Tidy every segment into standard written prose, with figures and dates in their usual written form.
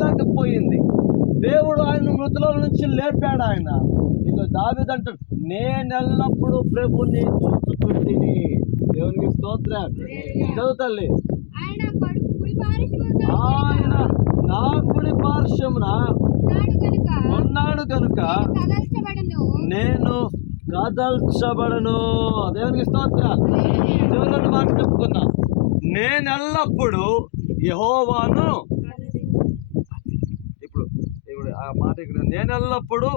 చూడలేకపోయింది. దేవుడు ఆయన మృతుల నుంచి లేపాడు. ఆయన ఇక దావీదు అంటాడు, నేనెల్లప్పుడూ ప్రభుని చూచుచుంటిని. దేవునికి స్తోత్రం. చదువు తల్లి. ఆయన నా కుడి పార్శ్వమున ఉన్నాడు కనుక నేను కదల్చబడను. దేవునికి స్తోత్రం. దేవుని మాట చెప్పుకున్నా, నేనెల్లప్పుడు యెహోవాను. ఇప్పుడు ఇప్పుడు ఆ మాట ఇక్కడ, నేనెల్లప్పుడు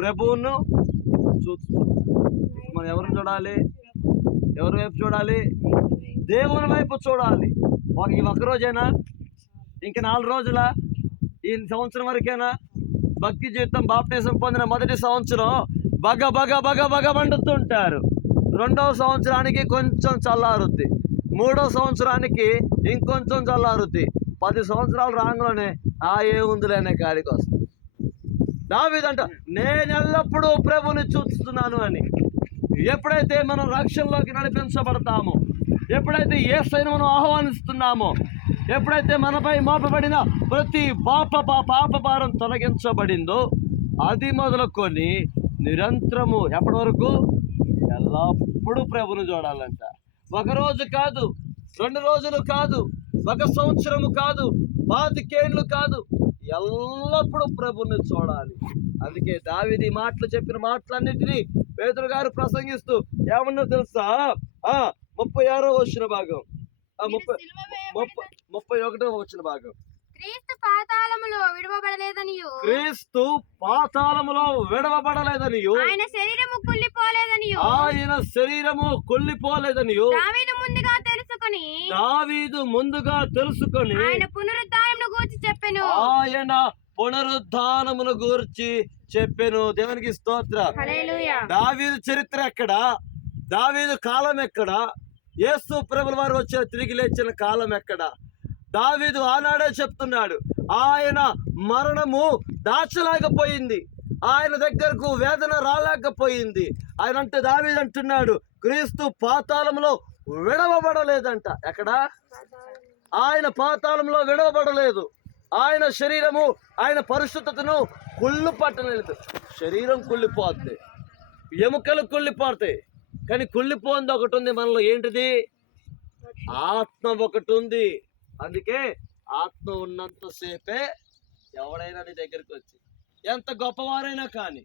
ప్రభువును చూస్తున్నాను. మనం ఎవరిని చూడాలి? ఎవరి వైపు చూడాలి? దేవుని వైపు చూడాలి. ఈ ఒక్కరోజేనా? ఇంక 4 రోజులా? ఈ సంవత్సరం వరకేనా? భక్తి జీవితం బాప్టిజం పొందిన మొదటి సంవత్సరం బగ బగ బగ బగ మండుతుంటారు. 2వ సంవత్సరానికి కొంచెం చల్లారుద్ది. 3వ సంవత్సరానికి ఇంకొంచెం చల్లారుద్ది. 10 సంవత్సరాలు రాగానే ఏముందిలేనే కాడికి వస్తుంది. దావీదంట, నేను ఎల్లప్పుడూ ప్రభుని చూస్తున్నాను అని. ఎప్పుడైతే మనం రక్షణలోకి నడిపించబడతామో, ఎప్పుడైతే యేసుని మనం ఆహ్వానిస్తున్నామో, ఎప్పుడైతే మనపై మోపబడిన ప్రతి పాప భారం తొలగించబడిందో, అది మొదలుకొని నిరంతరము ఎప్పటి వరకు? ఎల్లప్పుడూ ప్రభుని చూడాలంట. 1 రోజు కాదు, 2 రోజులు కాదు, 1 సంవత్సరము కాదు, 25 ఏళ్ళు కాదు, ఎల్లప్పుడూ ప్రభుని చూడాలి. అందుకే దావీదు మాటలు చెప్పిన మాటలన్నిటినీ పేతురు గారు ప్రసంగిస్తూ ఏమన్నా తెలుసా? 36వ వచన భాగం, 31వ వచన భాగం. క్రీస్తు పాతాళములో విడవబడలేదనియు, క్రీస్తు పాతాళములో విడవబడలేదనియు, ఆయన శరీరము కుళ్ళిపోలేదనియు, ఆయన శరీరము కుళ్ళిపోలేదనియు దావీదు ముందుగా తెలుసుకొని ఆయన పునరుద్ధానమును గూర్చి చెప్పెను. ఆయన పునరుద్ధానమును గూర్చి చెప్పెను. దేవునికి స్తోత్రం. హల్లెలూయా. దావీదు చరిత్ర ఎక్కడ? దావీదు కాలం ఎక్కడ? యేసు ప్రభుల వారు వచ్చి తిరిగి లేచిన కాలం ఎక్కడ? దావీదు ఆనాడే చెప్తున్నాడు, ఆయన మరణము దాచలేకపోయింది, ఆయన దగ్గరకు వేదన రాలేకపోయింది. ఆయన అంటే దావీదు అంటున్నాడు, క్రీస్తు పాతాళంలో విడవబడలేదంట. ఎక్కడ? ఆయన పాతాళంలో విడవబడలేదు. ఆయన శరీరము, ఆయన పరిశుద్ధతను కుళ్ళు పట్టలేదు. శరీరం కుళ్ళిపోద్ది, ఎముకలు కుళ్ళిపోతాయి, కానీ కుళ్ళిపోంది ఒకటి ఉంది మనలో. ఏంటిది? ఆత్మ ఒకటి ఉంది. అందుకే ఆత్మ ఉన్నంతసేపే ఎవడైనా నీ దగ్గరికి వచ్చి ఎంత గొప్పవారైనా కానీ